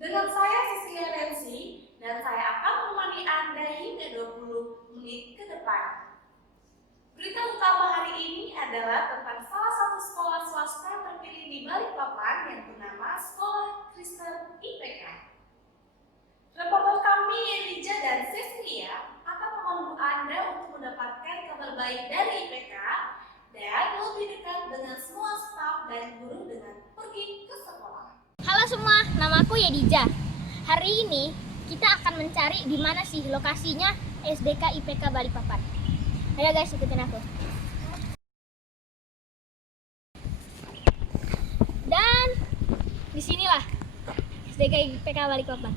Dengan saya Cecilia Rensi dan saya akan menemani Anda hingga 20 menit ke depan. Berita utama hari ini adalah tentang salah satu sekolah swasta terpilih di Balikpapan yang bernama Sekolah Kristen IPK. Reporter kami Elija dan Cecilia akan memandu Anda untuk mendapatkan kabar baik dari IPK dan lebih dekat dengan semua staf dan guru dengan pergi ke sekolah. Halo semua, namaku Yedija. Hari ini kita akan mencari di mana sih lokasinya SDK IPK Balikpapan. Ayo guys, ikutin aku. Dan disinilah SDK IPK Balikpapan.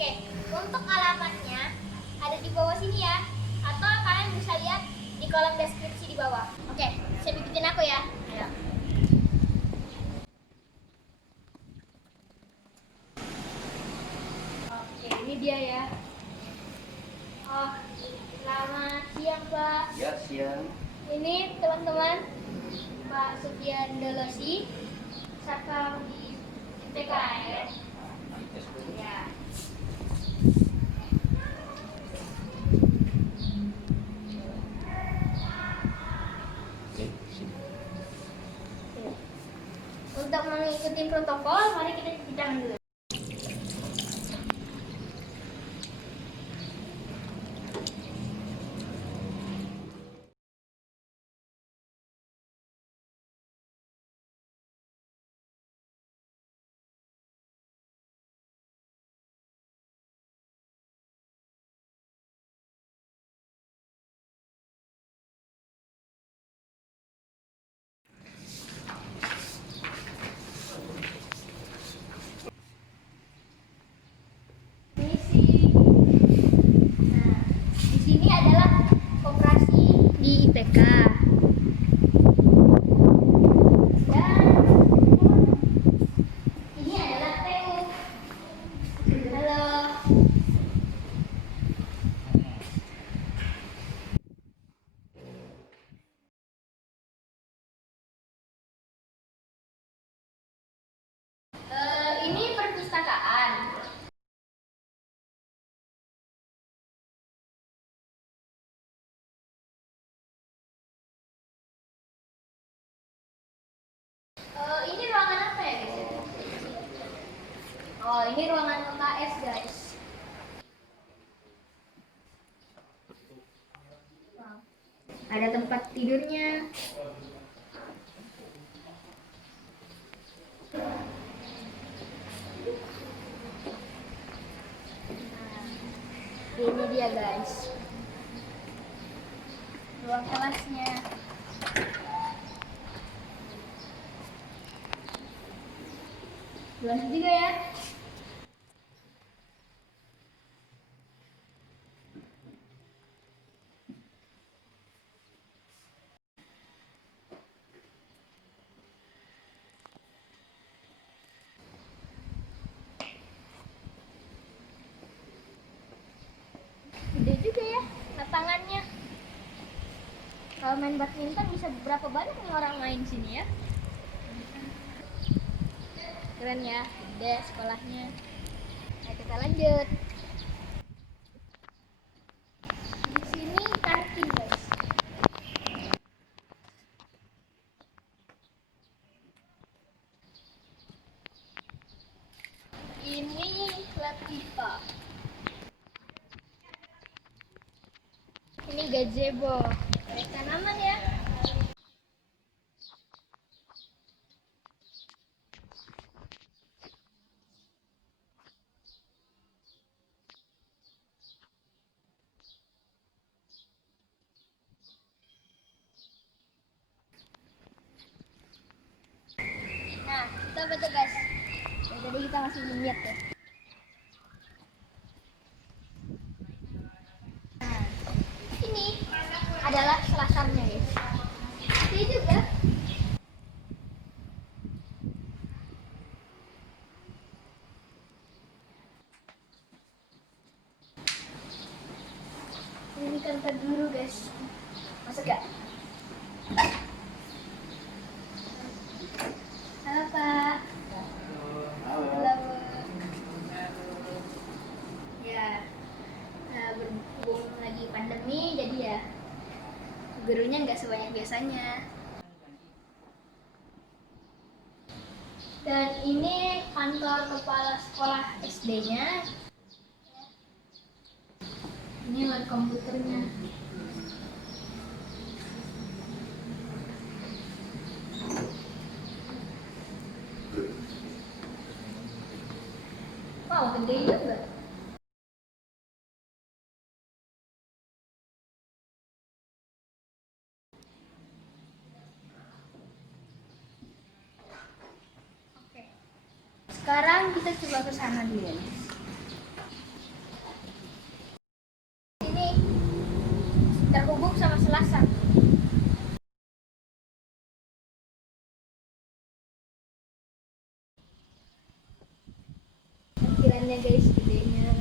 Oke, untuk alamatnya ada di bawah sini ya, atau kalian bisa lihat di kolom deskripsi di bawah. Oke, siap ikutin aku ya. Ayo. Oke, ini dia ya. Oh, selamat siang Pak. Ya, siang. Ini teman-teman Pak Sufian Dolosi, Satpam di TKN. Ya. Untuk mengikuti protokol, mari kita cuci tangan dulu. Di sini adalah koperasi di IPK. Dan ini adalah TU. Halo. Ini perpustakaan. Ini ruangan apa ya guys? Oh, ini ruangan UKS guys. Wow. Ada tempat tidurnya. Ini dia guys, ruang kelasnya. Luas juga ya. Gede juga ya lapangannya. Kalau main badminton bisa berapa banyak nih orang main sini ya? Keren ya, gede sekolahnya. Nah, kita lanjut. Di sini kantin guys. Ini lab IPA. Ini gazebo. Ada tanaman ya. Nah, kita betul guys. Jadi kita masih lihat ya. Nah, ini adalah selasannya guys. Ini juga. guys. Masuk ya? Halo Pak. Halo. Ya, berhubung lagi pandemi, jadi ya gurunya nggak sebanyak biasanya. Dan ini kantor kepala sekolah SD-nya. Ini lab komputernya. Wow, gede juga. Oke. Sekarang kita coba ke sana dulu ya. Ini terhubung sama Selasa. Tampilannya guys, gedenya.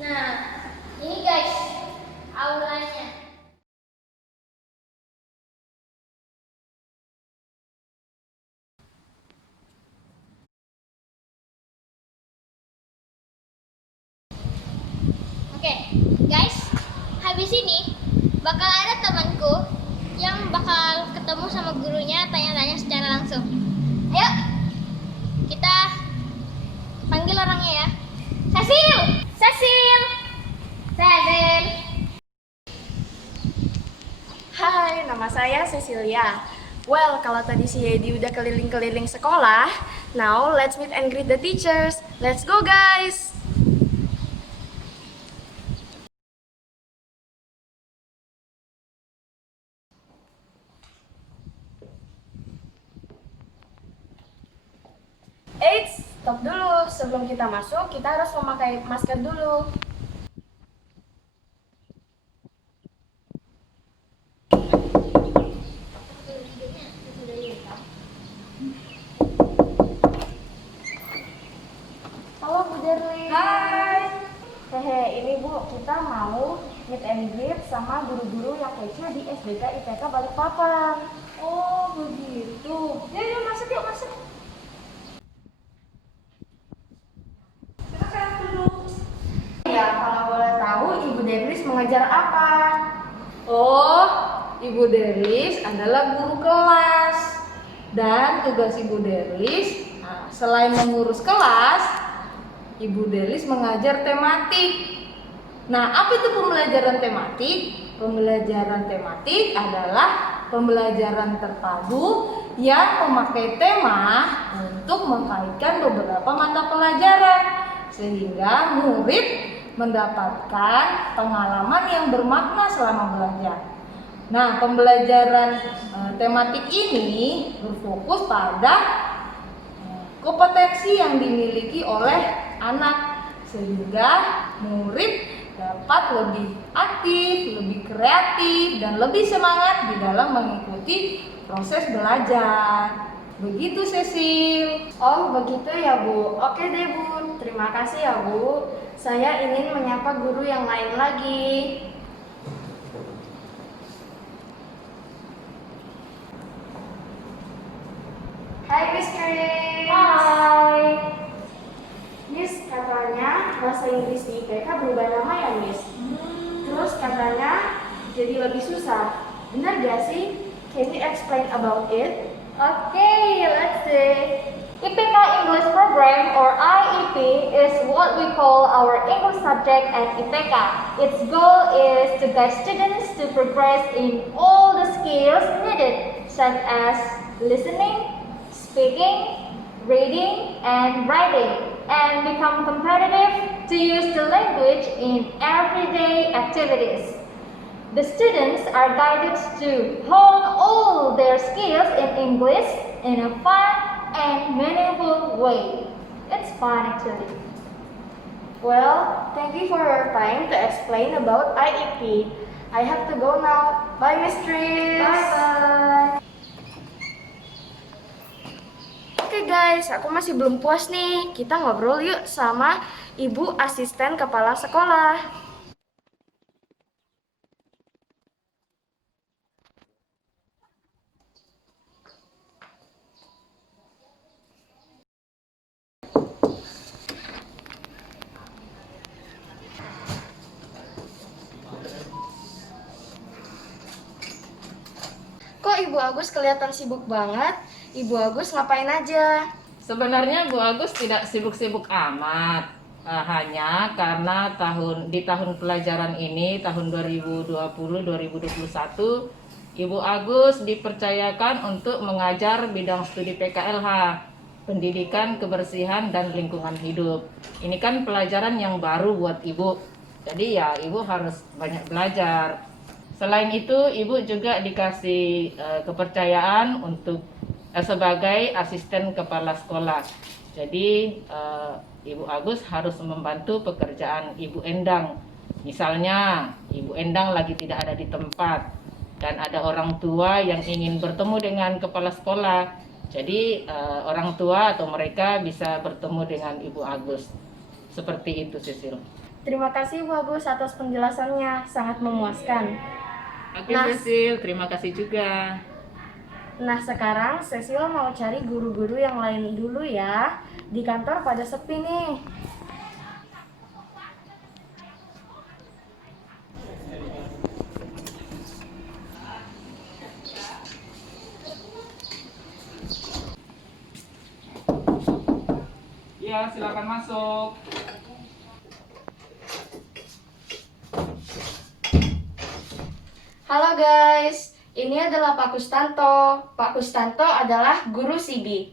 Nah, ini guys aulanya. Oke, guys, habis ini bakal ada temanku yang bakal ketemu sama gurunya, tanya-tanya secara langsung. Ayo, kita panggil orangnya ya. Cecil! Cecil! Cecil! Hai, nama saya Cecilia. Well, kalau tadi si Yedi udah keliling-keliling sekolah, now let's meet and greet the teachers. Let's go, guys! Eits, stop dulu. Sebelum kita masuk, kita harus memakai masker dulu. Halo Bu Derli. Hai. Hehe, ini Bu, kita mau meet and greet sama guru-guru yang kece di SDK IPK Balikpapan. Oh begitu. Yuk masuk yuk masuk. Silakan duduk. Ya, kalau boleh tahu Ibu Derlis mengajar apa? Oh, Ibu Derlis adalah guru kelas. Dan tugas Ibu Derlis, selain mengurus kelas, Ibu Derlis mengajar tematik. Nah, apa itu pembelajaran tematik? Pembelajaran tematik adalah pembelajaran terpadu yang memakai tema untuk mengkaitkan beberapa mata pelajaran, sehingga murid mendapatkan pengalaman yang bermakna selama belajar. Nah, pembelajaran tematik ini berfokus pada kompetensi yang dimiliki oleh anak, sehingga murid dapat lebih aktif, lebih kreatif, dan lebih semangat di dalam mengikuti proses belajar. Begitu, Cecil. Oh, begitu ya Bu. Oke deh Bu, terima kasih ya Bu. Saya ingin menyapa guru yang lain lagi. Hai Miss Chris. Hai. Miss, katanya bahasa Inggris di IPK berubah nama ya Miss? Terus katanya jadi lebih susah. Benar gak sih? Can you explain about it? Okay, let's see. IPK English Program or IEP is what we call our English subject at IPK. Its goal is to guide students to progress in all the skills needed, such as listening, speaking, reading, and writing, and become competitive to use the language in everyday activities. The students are guided to hone all their skills in English in a fun and meaningful way. It's fun actually. Well, thank you for your time to explain about IEP. I have to go now. Bye, Miss Tris. Bye-bye. Okay guys, guys, aku masih belum puas nih. Kita ngobrol yuk sama Ibu Asisten Kepala Sekolah. Kok Ibu Agus kelihatan sibuk banget? Ibu Agus ngapain aja? Sebenarnya Bu Agus tidak sibuk-sibuk amat. Hanya karena di tahun pelajaran ini tahun 2020-2021 Ibu Agus dipercayakan untuk mengajar bidang studi PKLH, Pendidikan Kebersihan dan Lingkungan Hidup. Ini kan pelajaran yang baru buat Ibu. Jadi ya Ibu harus banyak belajar. Selain itu Ibu juga dikasih kepercayaan untuk sebagai asisten kepala sekolah. Jadi Ibu Agus harus membantu pekerjaan Ibu Endang. Misalnya Ibu Endang lagi tidak ada di tempat dan ada orang tua yang ingin bertemu dengan kepala sekolah. Jadi orang tua atau mereka bisa bertemu dengan Ibu Agus. Seperti itu, Sisil. Terima kasih Ibu Agus atas penjelasannya, sangat memuaskan. Oke, Sisil, terima kasih juga. Nah sekarang Cecil mau cari guru-guru yang lain dulu ya. Di kantor pada sepi nih. Ya, silakan masuk. Halo guys, ini adalah Pak Kustanto. Pak Kustanto adalah guru CB.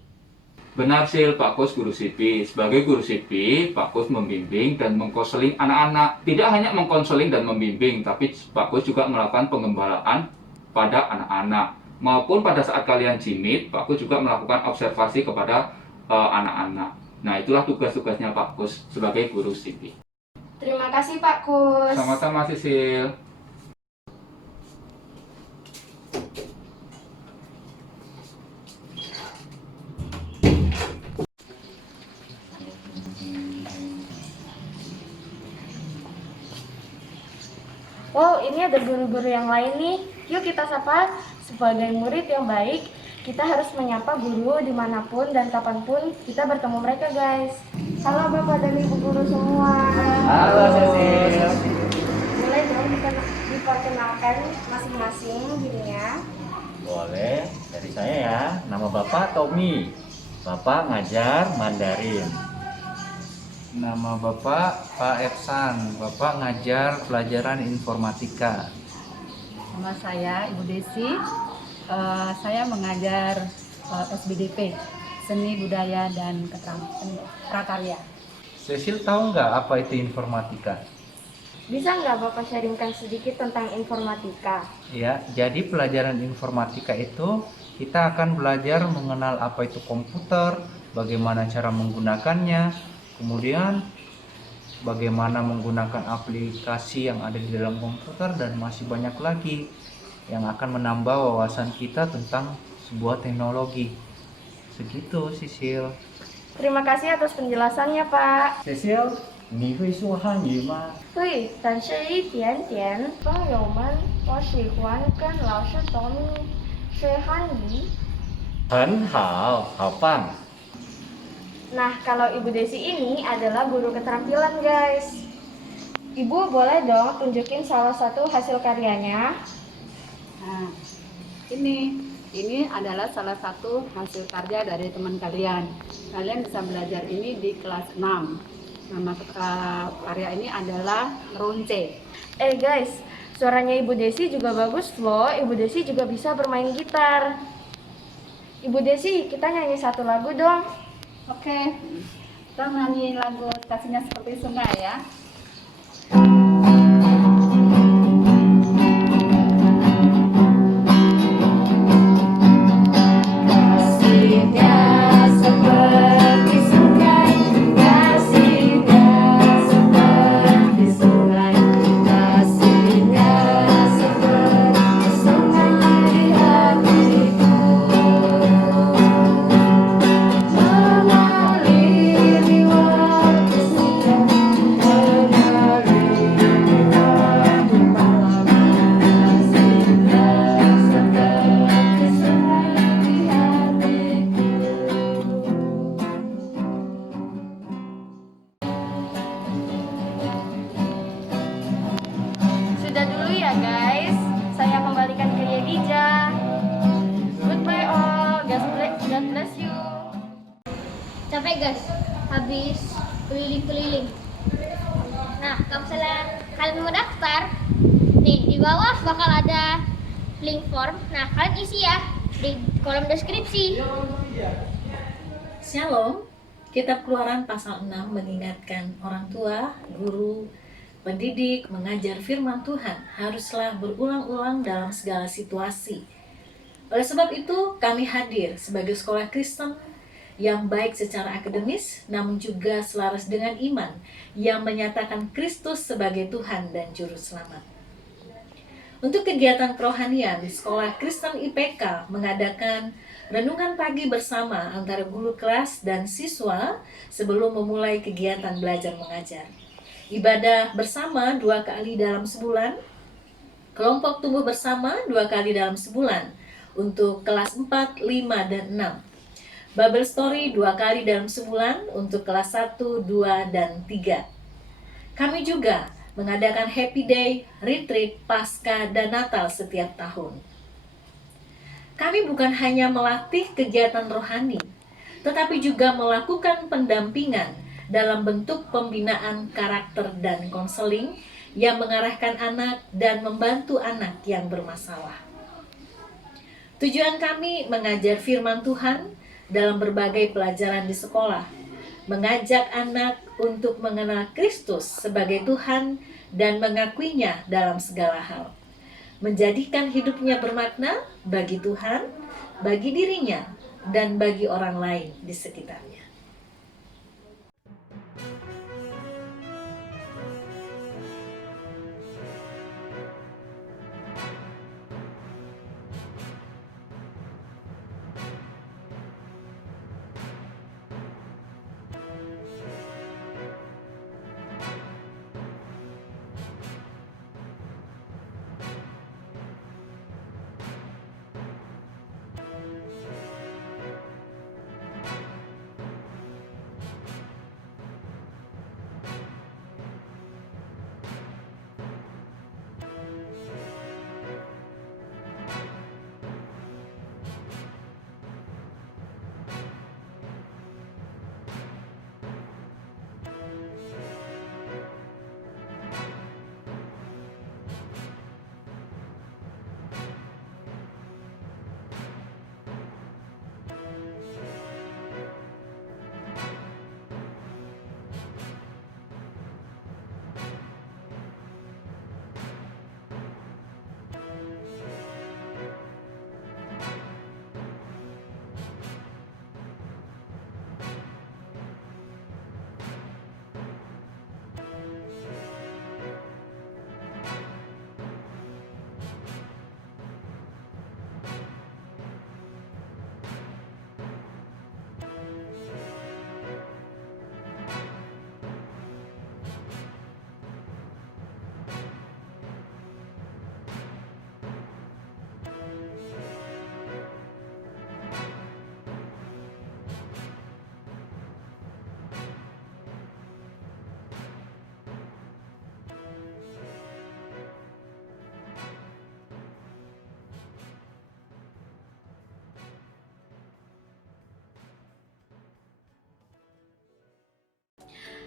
Benar Sil, Pak Kus guru CP. Sebagai guru CP, Pak Kus membimbing dan mengkonseling anak-anak. Tidak hanya mengkonseling dan membimbing, tapi Pak Kus juga melakukan pengembalaan pada anak-anak. Maupun pada saat kalian jimit, Pak Kus juga melakukan observasi kepada anak-anak. Nah, itulah tugas-tugasnya Pak Kus sebagai guru CP. Terima kasih Pak Kus. Sama-sama Sisil. Wow, ini ada guru-guru yang lain nih. Yuk kita sapa. Sebagai murid yang baik, kita harus menyapa guru dimanapun dan kapanpun kita bertemu mereka, guys. Halo Bapak dan Ibu guru semua. Halo Cecil. Boleh dong diperkenalkan masing-masing dirinya. Boleh, dari saya ya. Nama Bapak Tommy. Bapak ngajar Mandarin. Nama Bapak Pak Epsan, Bapak ngajar pelajaran informatika. Nama saya Ibu Desi, saya mengajar SBDP, Seni Budaya dan Prakarya. Cecil tahu nggak apa itu informatika? Bisa nggak Bapak sharingkan sedikit tentang informatika? Ya, jadi pelajaran informatika itu kita akan belajar mengenal apa itu komputer, bagaimana cara menggunakannya, kemudian bagaimana menggunakan aplikasi yang ada di dalam komputer, dan masih banyak lagi yang akan menambah wawasan kita tentang sebuah teknologi. Segitu, Sisil. Terima kasih atas penjelasannya, Pak. Cecil, 你会说汉语吗？会，但是一点点。朋友们，我喜欢跟老师Tommy学汉语。很好，好棒。 Nah, kalau Ibu Desi ini adalah guru keterampilan, guys. Ibu boleh dong tunjukin salah satu hasil karyanya? Nah, ini adalah salah satu hasil karya dari teman kalian. Kalian bisa belajar ini di kelas 6. Nama karya ini adalah Ronce. Guys, suaranya Ibu Desi juga bagus loh. Ibu Desi juga bisa bermain gitar. Ibu Desi, kita nyanyi satu lagu dong. Oke, kita nyanyi lagu Kasihnya Seperti Sungai ya. Kasihnya God bless you. Capek guys, habis keliling-keliling. Nah, kalau misalnya kalian mau daftar, nih di bawah bakal ada link form. Nah, kalian isi ya di kolom deskripsi. Shalom, Kitab Keluaran pasal 6 mengingatkan orang tua, guru, pendidik, mengajar firman Tuhan haruslah berulang-ulang dalam segala situasi. Oleh sebab itu, kami hadir sebagai sekolah Kristen yang baik secara akademis, namun juga selaras dengan iman yang menyatakan Kristus sebagai Tuhan dan Juru Selamat. Untuk kegiatan kerohanian, Sekolah Kristen IPK mengadakan renungan pagi bersama antara guru kelas dan siswa sebelum memulai kegiatan belajar mengajar. Ibadah bersama 2 kali dalam sebulan, kelompok tumbuh bersama 2 kali dalam sebulan untuk kelas 4, 5, dan 6. Bible Story 2 kali dalam sebulan untuk kelas 1, 2, dan 3. Kami juga mengadakan Happy Day, Retreat, Pasca, dan Natal setiap tahun. Kami bukan hanya melatih kegiatan rohani, tetapi juga melakukan pendampingan dalam bentuk pembinaan karakter dan konseling yang mengarahkan anak dan membantu anak yang bermasalah. Tujuan kami mengajar firman Tuhan dalam berbagai pelajaran di sekolah, mengajak anak untuk mengenal Kristus sebagai Tuhan dan mengakuinya dalam segala hal, menjadikan hidupnya bermakna bagi Tuhan, bagi dirinya, dan bagi orang lain di sekitarnya.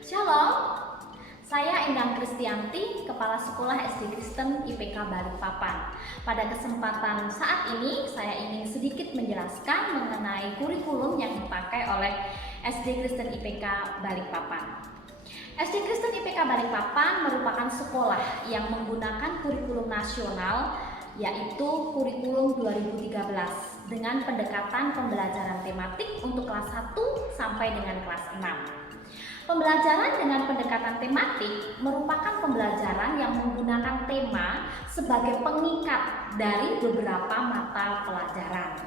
Shalom, saya Endang Kristianti, Kepala Sekolah SD Kristen IPK Balikpapan. Pada kesempatan saat ini, saya ingin sedikit menjelaskan mengenai kurikulum yang dipakai oleh SD Kristen IPK Balikpapan. SD Kristen IPK Balikpapan merupakan sekolah yang menggunakan kurikulum nasional, yaitu kurikulum 2013 dengan pendekatan pembelajaran tematik untuk kelas 1 sampai dengan kelas 6. Pembelajaran dengan pendekatan tematik merupakan pembelajaran yang menggunakan tema sebagai pengikat dari beberapa mata pelajaran.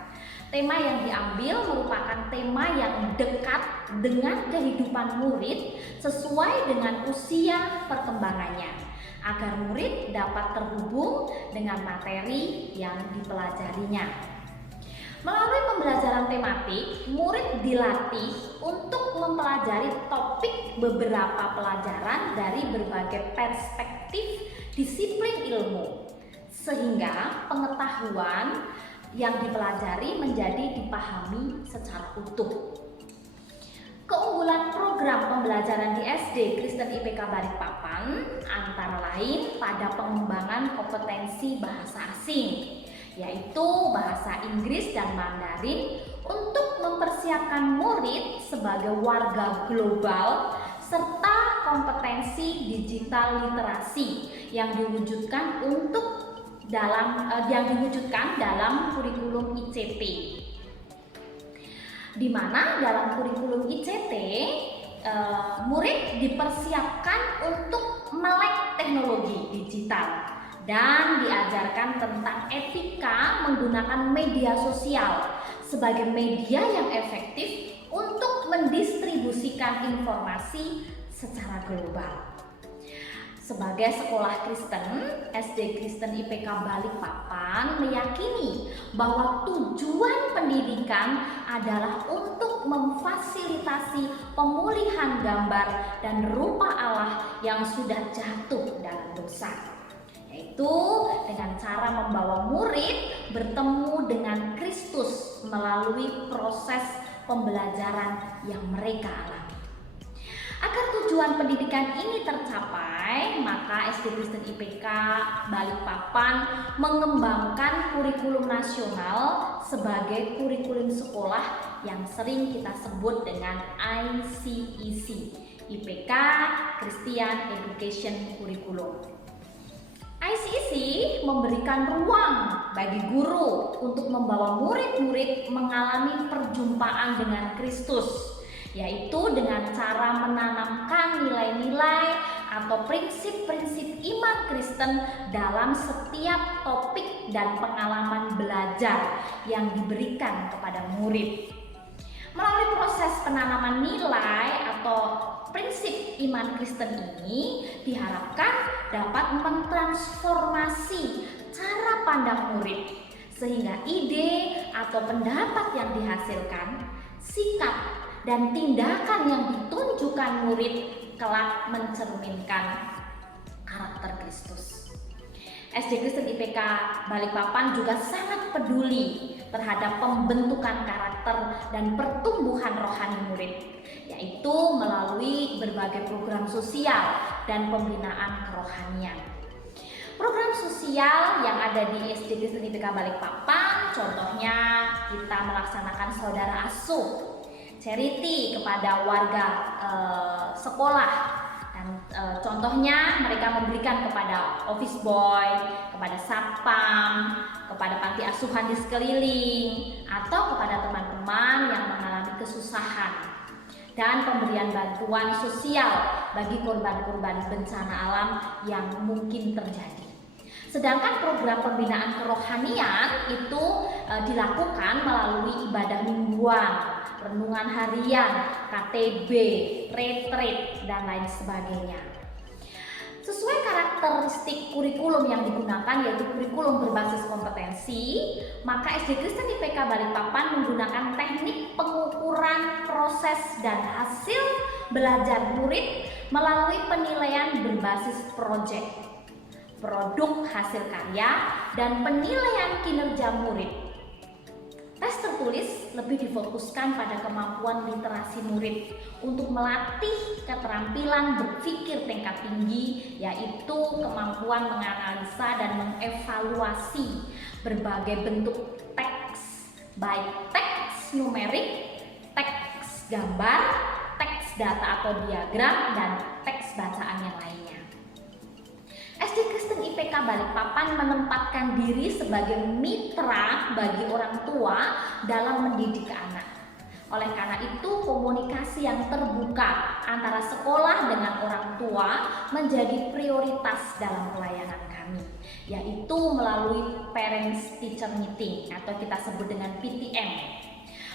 Tema yang diambil merupakan tema yang dekat dengan kehidupan murid sesuai dengan usia perkembangannya, agar murid dapat terhubung dengan materi yang dipelajarinya. Melalui pembelajaran tematik, murid dilatih untuk mempelajari topik beberapa pelajaran dari berbagai perspektif disiplin ilmu, sehingga pengetahuan yang dipelajari menjadi dipahami secara utuh. Keunggulan program pembelajaran di SD Kristen IPK Balikpapan antara lain pada pengembangan kompetensi bahasa asing, yaitu bahasa Inggris dan Mandarin untuk mempersiapkan murid sebagai warga global, serta kompetensi digital literasi yang diwujudkan dalam kurikulum ICT. Di mana dalam kurikulum ICT murid dipersiapkan untuk melek teknologi digital dan diajarkan tentang etika menggunakan media sosial sebagai media yang efektif untuk mendistribusikan informasi secara global. Sebagai sekolah Kristen, SD Kristen IPK Balikpapan meyakini bahwa tujuan pendidikan adalah untuk memfasilitasi pemulihan gambar dan rupa Allah yang sudah jatuh dalam dosa, yaitu dengan cara membawa murid bertemu dengan Kristus melalui proses pembelajaran yang mereka alami. Agar tujuan pendidikan ini tercapai, maka SD Kristen IPK Balikpapan mengembangkan kurikulum nasional sebagai kurikulum sekolah yang sering kita sebut dengan ICEC, IPK Christian Education Curriculum. ICEC memberikan ruang bagi guru untuk membawa murid-murid mengalami perjumpaan dengan Kristus, yaitu dengan cara menanamkan nilai-nilai atau prinsip-prinsip iman Kristen dalam setiap topik dan pengalaman belajar yang diberikan kepada murid. Melalui proses penanaman nilai atau prinsip iman Kristen ini diharapkan dapat mentransformasi cara pandang murid, sehingga ide atau pendapat yang dihasilkan, sikap dan tindakan yang ditunjukkan murid kelak mencerminkan karakter Kristus. SD Kristen IPK Balikpapan juga sangat peduli terhadap pembentukan karakter dan pertumbuhan rohani murid, yaitu melalui berbagai program sosial dan pembinaan kerohanian. Program sosial yang ada di SD Kristen IPK Balikpapan, contohnya kita melaksanakan saudara asuh, charity kepada warga sekolah, dan contohnya mereka memberikan kepada office boy, kepada satpam, kepada panti asuhan di sekeliling, atau kepada teman-teman yang mengalami kesusahan, dan pemberian bantuan sosial bagi korban-korban bencana alam yang mungkin terjadi. Sedangkan program pembinaan kerohanian itu dilakukan melalui ibadah mingguan, renungan harian, KTB, retreat, dan lain sebagainya. Sesuai karakteristik kurikulum yang digunakan, yaitu kurikulum berbasis kompetensi, maka SD Kristen IPK Balikpapan menggunakan teknik pengukuran proses dan hasil belajar murid melalui penilaian berbasis proyek, produk hasil karya, dan penilaian kinerja murid. Tes tertulis lebih difokuskan pada kemampuan literasi murid untuk melatih keterampilan berpikir tingkat tinggi, yaitu kemampuan menganalisa dan mengevaluasi berbagai bentuk teks, baik teks numerik, teks gambar, teks data atau diagram, dan teks bacaan yang lainnya. SD Kristen IPK Balikpapan menempatkan diri sebagai mitra bagi orang tua dalam mendidik anak. Oleh karena itu, komunikasi yang terbuka antara sekolah dengan orang tua menjadi prioritas dalam pelayanan kami, yaitu melalui Parents Teacher Meeting atau kita sebut dengan PTM.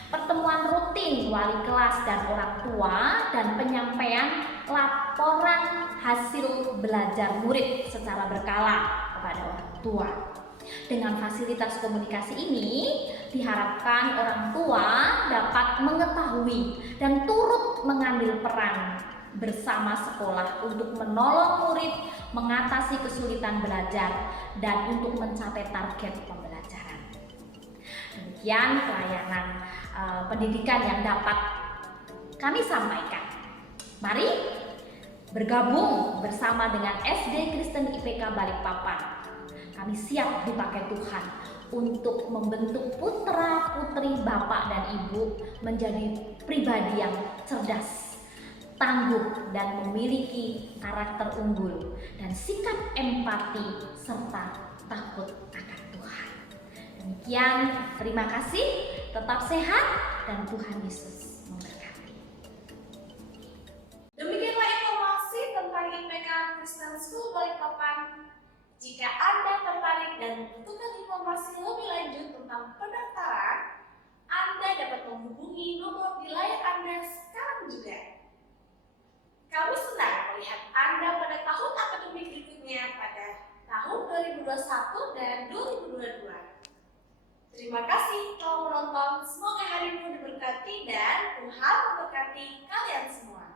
Pertemuan rutin wali kelas dan orang tua, dan penyampaian laporan hasil belajar murid secara berkala kepada orang tua. Dengan fasilitas komunikasi ini, diharapkan orang tua dapat mengetahui dan turut mengambil peran bersama sekolah untuk menolong murid mengatasi kesulitan belajar dan untuk mencapai target pembelajaran. Demikian pelayanan pendidikan yang dapat kami sampaikan. Mari bergabung bersama dengan SD Kristen IPK Balikpapan. Kami siap dipakai Tuhan untuk membentuk putra-putri Bapak dan Ibu menjadi pribadi yang cerdas, tangguh, dan memiliki karakter unggul dan sikap empati serta takut akan Tuhan. Demikian, terima kasih, tetap sehat, dan Tuhan Yesus memberkati. Demikianlah informasi tentang IPK Kristen School Balikpapan. Jika Anda tertarik dan membutuhkan informasi lebih lanjut tentang pendaftaran, Anda dapat menghubungi nomor di layar Anda sekarang juga. Kami senang melihat Anda pada tahun akademik berikutnya pada tahun 2021 dan 2022. Terima kasih telah menonton. Semoga harimu diberkati dan Tuhan memberkati kalian semua.